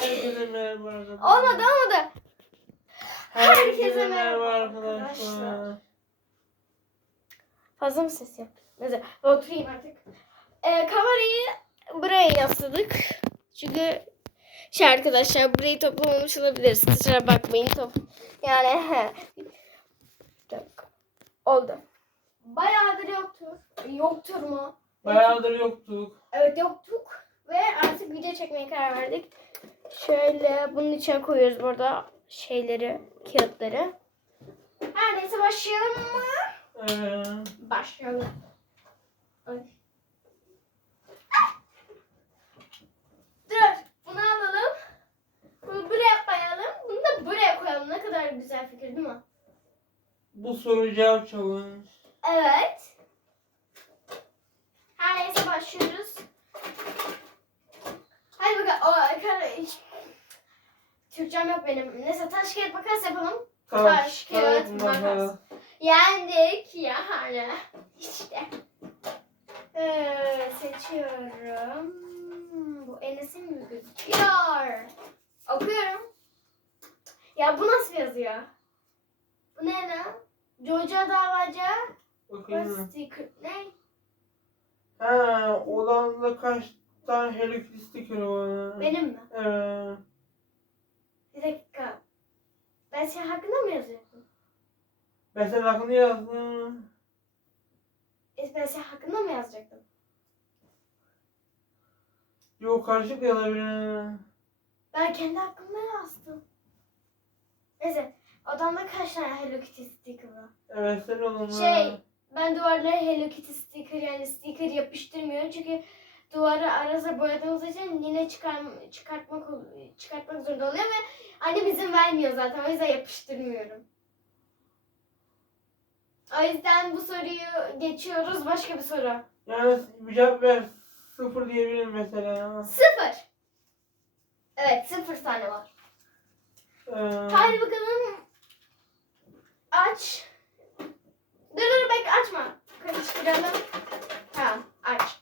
Herkese merhaba arkadaşlar. Olmadı olmadı. Herkese merhaba merhaba arkadaşlar. Fazla mı ses yaptık? Neyse oturayım artık. Ee, kamerayı buraya yasladık. Çünkü şey arkadaşlar burayı toplamamış olabiliriz. Kusura bakmayın top. Yani he. Oldu. Bayağıdır yoktur. Yoktur mu? Bayağıdır yoktuk. Evet yoktuk. Ve artık video çekmeye karar verdik. Şöyle bunun içine koyuyoruz burada şeyleri, kağıtları. Her neyse başlayalım mı? Ee, Başlayalım. Ay. Dur. Bunu alalım. Bunu buraya koyalım. Bunu da buraya koyalım. Ne kadar güzel fikir değil mi? bu soru cevap challenge. Evet. Her neyse başlıyoruz. Hadi bakalım. O, kar- Türkçem yok benim. Neyse taş kağıt makas yapalım. Taş, kağıt, makas. Yendik yani. İşte. Ee, seçiyorum. Bu Enes'in mi gözüküyor? Okuyorum. Ya bu nasıl yazıyor? Bu ne lan? Jojo Davaca. Sticker. Ne? Ha, odanda kaç tane sticker var? Benim mi? Evet. Bir dakika. Ben senin hakkında mı yazıyorum? Ben senin hakkını yazdım. E, Ben senin hakkında mı yazacaktım? Yok karışık yazabilir. Ben kendi hakkımda yazdım. Neyse. Odamda kaç tane Hello Kitty sticker var? Evet sen odanda. Şey, ben duvarlara Hello Kitty sticker yani sticker yapıştırmıyorum çünkü duvarı ara sıra boyadığımız için yine çıkar, çıkartmak çıkartmak zorunda oluyor ve annem izin vermiyor zaten o yüzden yapıştırmıyorum. O yüzden bu soruyu geçiyoruz başka bir soru. Yani bir cevap ver. Sıfır diyebilirim mesela. Sıfır. Evet sıfır tane var. Ee, Hadi bakalım. Aç. Dur dur bekle açma. Karıştıralım. Tamam aç.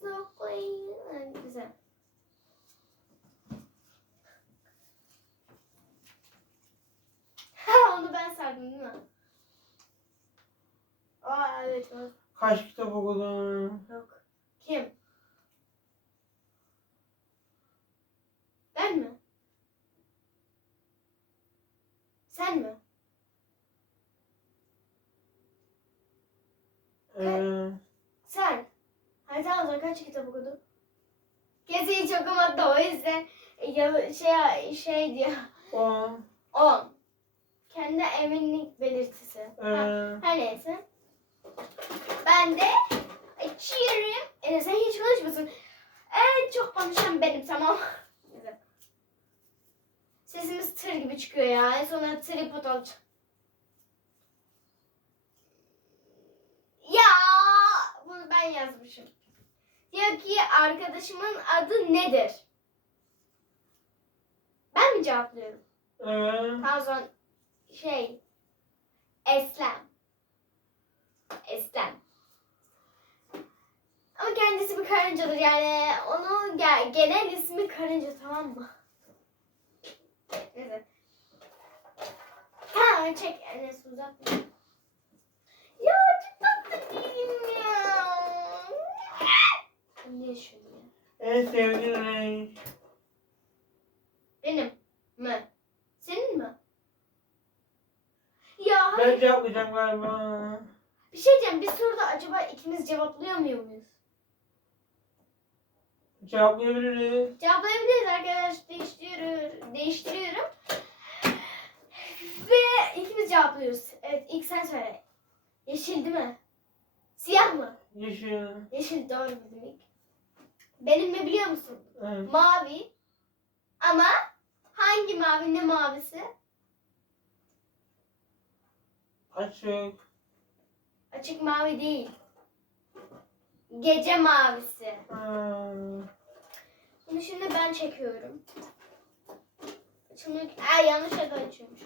So clean. Güzel. Ha onu ben sardım değil mi? Aa evet o. okudun? Yok. Kim? Ben mi? Sen mi? Ee, Sen. O zaman kaç kitap okudun? Kesin hiç okumadı o yüzden ya, şey, şey diyor. on. 10. Kendi eminlik belirtisi. Ha, Ee, her neyse. Ben de açıyorum. Enes sen hiç konuşmasın. En çok konuşan benim tamam. Güzel. Sesimiz tır gibi çıkıyor ya. En sonunda tripod olacak. Ya bunu ben yazmışım. Diyor ki arkadaşımın adı nedir? Ben mi cevaplıyorum? evet. Pardon. Şey. Eslem. Bir karıncadır yani onun ge- genel ismi karınca tamam mı? Neyse. Tamam çek Enes uzatma. Ya çok tatlı değilim ya. Niye şöyle? En sevdiğin renk. Benim mi? Senin mi? Ya hayır. Ben cevaplayacağım galiba. Bir şey diyeceğim. Bir soruda acaba ikimiz cevaplıyor muyuz? Cevaplayabiliriz. Cevaplayabiliriz arkadaş. Değiştiriyorum. Değiştiriyorum. Ve ikimiz cevaplıyoruz. Evet ilk sen söyle. Yeşil değil mi? Siyah mı? Yeşil. Yeşil doğru bildim ilk. Benim ne biliyor musun? Evet. Mavi. Ama hangi mavi ne mavisi? Açık. Açık mavi değil. Gece mavisi. Ha. Bunu şimdi ben çekiyorum. Açılmıyor ki. Ay yanlış yerde açıyormuş.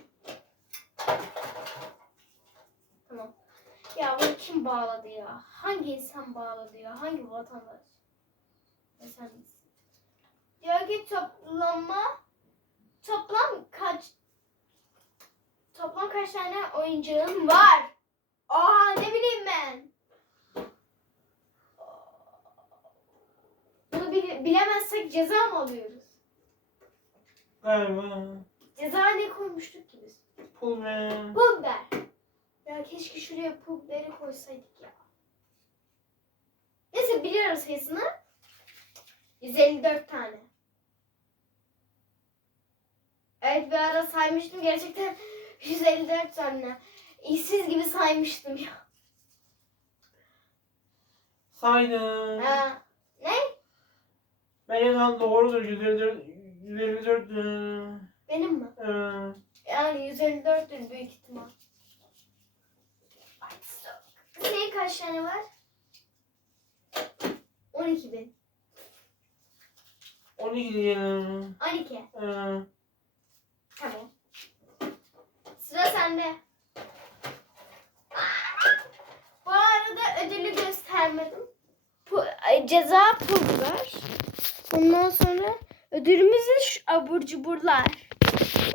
Tamam. Ya bunu kim bağladı ya? Hangi insan bağladı ya? Hangi vatandaş? Mesela Diyor ki toplama toplam kaç toplam kaç tane oyuncağın var? Aa ne bileyim ben. Bunu bile- bilemezsek ceza mı alıyoruz? Galiba. Ceza ne koymuştuk ki biz? Pul ve... Ya keşke şuraya pul biberi koysaydık ya. Neyse biliyoruz sayısını. 154 tane. Evet bir ara saymıştım gerçekten 154 tane. İşsiz gibi saymıştım ya. Saydım. Ha, ne? Yazan doğrudur. 154. 154. ıı, Benim mi? ıı, Yani 154'tür büyük ihtimal. Senin kaç tane var? 12 bin. 12 diyelim. 12. Iı, Tamam. Sıra sende. Bu arada ödülü göstermedim. Bu, ay, ceza pul biber. Ondan sonra ödülümüz de şu abur cuburlar.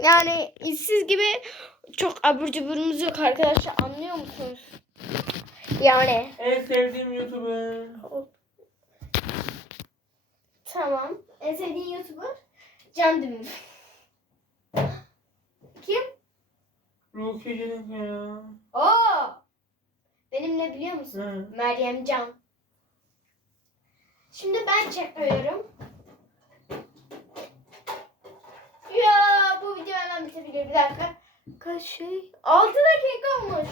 Yani işsiz gibi çok abur cuburumuz yok arkadaşlar anlıyor musunuz? Yani. En sevdiğim YouTuber. Tamam. En sevdiğin YouTuber? Can Dümür. Kim? Rukiye Çetin ya. Oo. Benim ne biliyor musun? Hı. Meryem Can. Şimdi ben çekiyorum. Ya bu video hemen bitebilir. Bir dakika. Kaç şey? 6 dakika olmuş.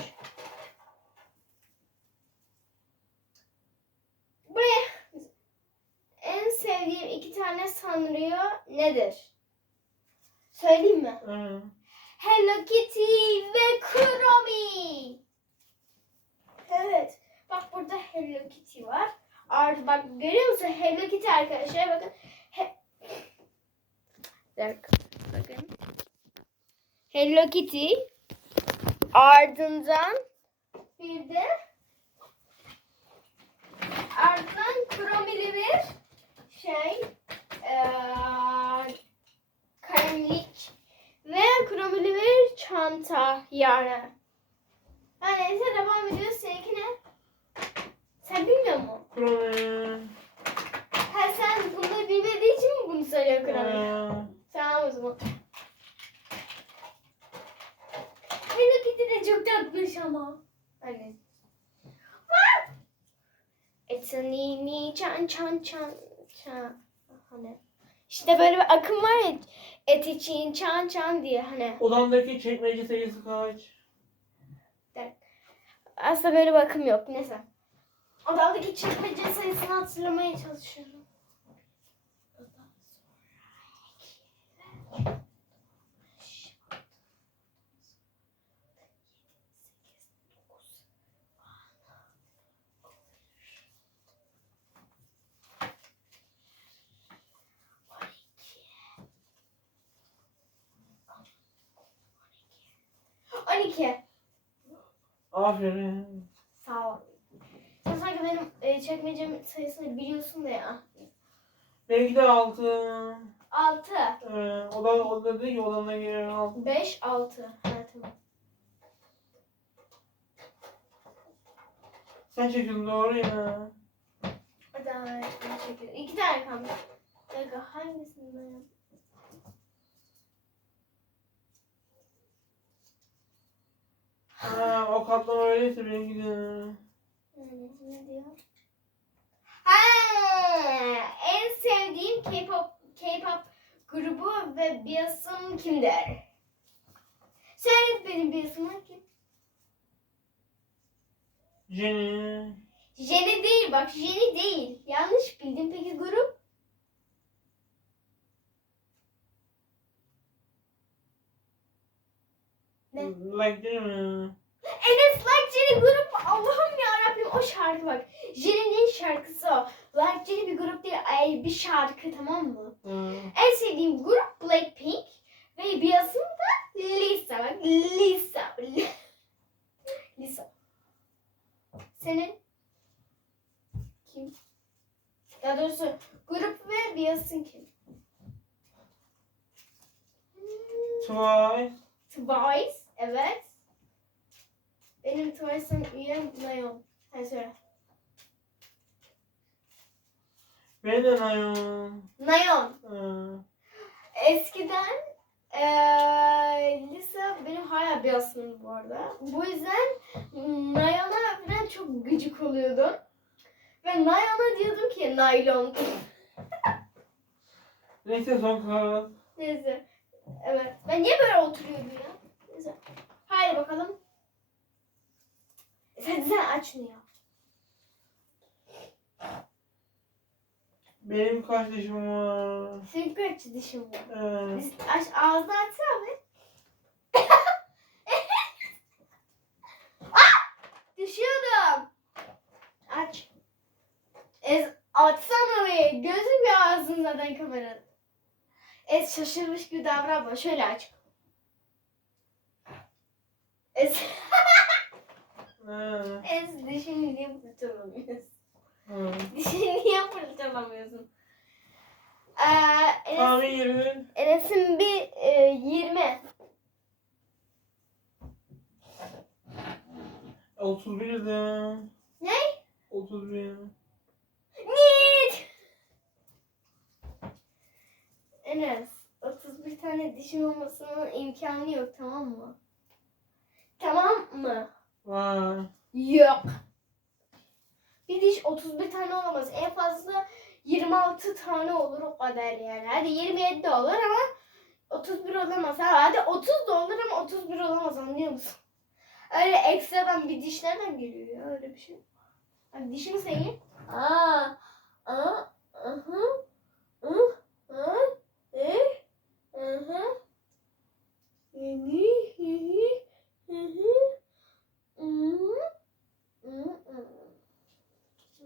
Buraya en sevdiğim iki tane sanrıyor nedir? Söyleyeyim mi? Hı. Hello Kitty ve Kuromi. Evet. Bak burada Hello Kitty var. Artı bak görüyor musun Hello Kitty arkadaşlar bakın. He... Bakın. Hello Kitty. Ardından bir de ardından kromili bir şey eee kalemlik ve kromili bir çanta yani. Ha neyse devam ediyoruz. Seninki ne? Sen bilmiyor musun? Kromi. Ha sen bunları bilmediği için mi bunu söylüyor kromi? Hı. Tamam o zaman. Hello Kitty tatlış ama. Hani. It's a nini chan chan chan chan. Hani. İşte böyle bir akım var ya. Et için çan çan diye hani. Odamdaki çekmece sayısı kaç? Aslında böyle bir akım yok. Neyse. Odamdaki çekmece sayısını hatırlamaya çalışıyorum. On iki. Aferin. Sağ ol. Sen sanki benim e, çekmecem sayısını biliyorsun da ya. Benimki de 6. 6, Ee, oda, oda dedi ki odamda gelen 6. 5, 6. Ha tamam. Sen çekiyorsun doğru ya. Hadi evet, ben çekiyorum. İki tane kalmış. Bir dakika hangisinden? Ha, o katlama öyleyse benimki de. Ne diyor? Ha, en sevdiğim K-pop K-pop grubu ve Beyonce'm kimdir? Söyle benim Beyonce'm kim? Jenny. Jenny değil bak Jenny değil. Yanlış bildim peki grup? Luxury mi? Enes Luxury grup Allah'ım ya Rabbim o şarkı bak. Jenny'nin şarkısı o. Luxury bir grup değil ay bir şarkı tamam mı? Hmm. En sevdiğim grup Blackpink ve Beyoncé'nin da Lisa bak Lisa. Lisa. Senin kim? Daha doğrusu grup ve Beyoncé kim? Twice. Twice. Evet. Benim Twice'ın üyem Nayon. Hadi söyle. Ben de Nayon. Nayon. Ee, Eskiden eee lise benim hala bir aslında bu arada. Bu yüzden Nayon'a falan çok gıcık oluyordum. Ve Nayon'a diyordum ki naylon. neyse son karar. Neyse. Evet. Ben niye böyle oturuyordum ya? Neyse. Haydi bakalım. Sen, sen aç şunu ya. Benim kaç dişim var? Senin kaç dişin var? Ee, Biz- Aç, ağzını açsana be. ah! Düşüyordum. Aç. Ez, açsana be. Gözüm ya ağzın zaten kameranın. Ez şaşırmış gibi davranma. Şöyle aç. Ez, ez dişini niye fırçalamıyorsun? Dişini niye fırçalamıyorsun? Ee, Enes, Tahmin yürüyün. Enes'in bir e, 20. 31 de. Ne? 31. Nit! Enes, 31 tane dişin olmasının imkanı yok tamam mı? Tamam mı? Var. Yok. Bir diş 31 tane olamaz. En fazla 26 tane olur o kadar yani. Hadi 27 de olur ama 31 olamaz. Ha, Hadi 30 da olur ama 31 olamaz anlıyor musun? Öyle ekstradan bir diş nereden geliyor ya öyle bir şey. Hadi dişini sayayım. Aa, aa, aha, ı, hı, e, aha, yeni, hı hı, hı hı, hı, hı, hı.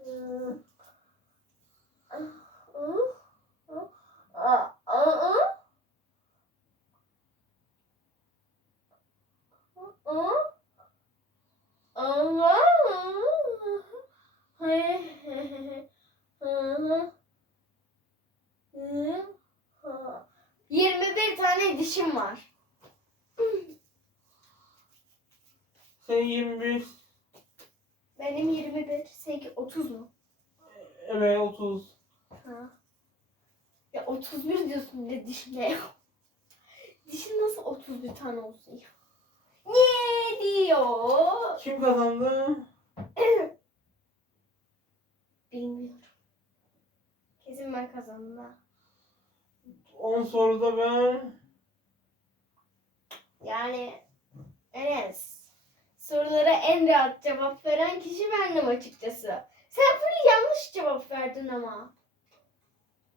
Hı. Ah, ah, ah, ah, ah. Ah, ah. Hey, hey, hey. Hı, hı, hı. 21 tane dişim var. Sen 21. Benim 21, seninki 30 mu? Evet 30. Ha. Ya 31 diyorsun ne dişin ne ya? Dişin nasıl 31 tane olsun ya? Ne diyor? Kim kazandı? Bilmiyorum. Kesin ben kazandım ha. 10 soruda ben. Yani Enes. Sorulara en rahat cevap veren kişi bendim açıkçası. Sen full yanlış cevap verdin ama.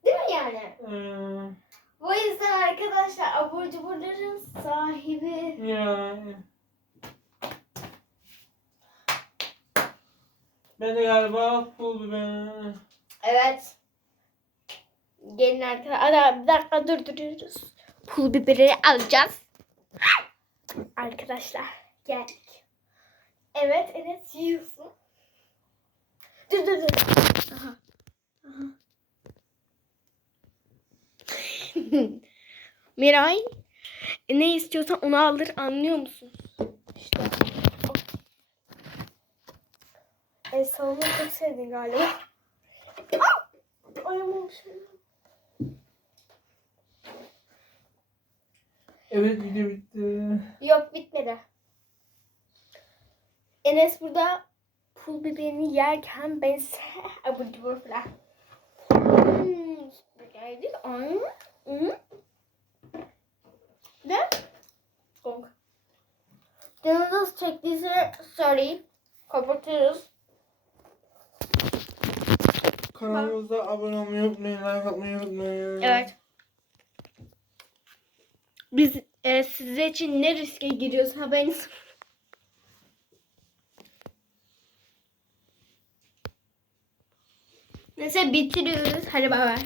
Değil mi yani? Ee, Bu yüzden arkadaşlar abur cuburların sahibi yani. Ben de galiba buldu ben. Evet. Gelin arkadaşlar. Bir dakika durduruyoruz. Pul biberi alacağız. Arkadaşlar geldik. Evet evet yiyorsun. Dur dur dur. Aha. Miray ne istiyorsan onu alır anlıyor musun? İşte. E salonu çok sevdin galiba. Ayamamışım. Evet video bitti. Yok bitmedi. Enes burada pul biberini yerken ben ise abur cubur falan. Hmm, geldik. Ay. Hmm. Ne? Gong. Canınız çektiyse sorry. Kapatıyoruz. Kanalımıza abone olmayı unutmayın, like atmayı unutmayın. Evet. Biz e, size için ne riske giriyoruz haberiniz. Neyse bitiriyoruz. Hadi bay bay.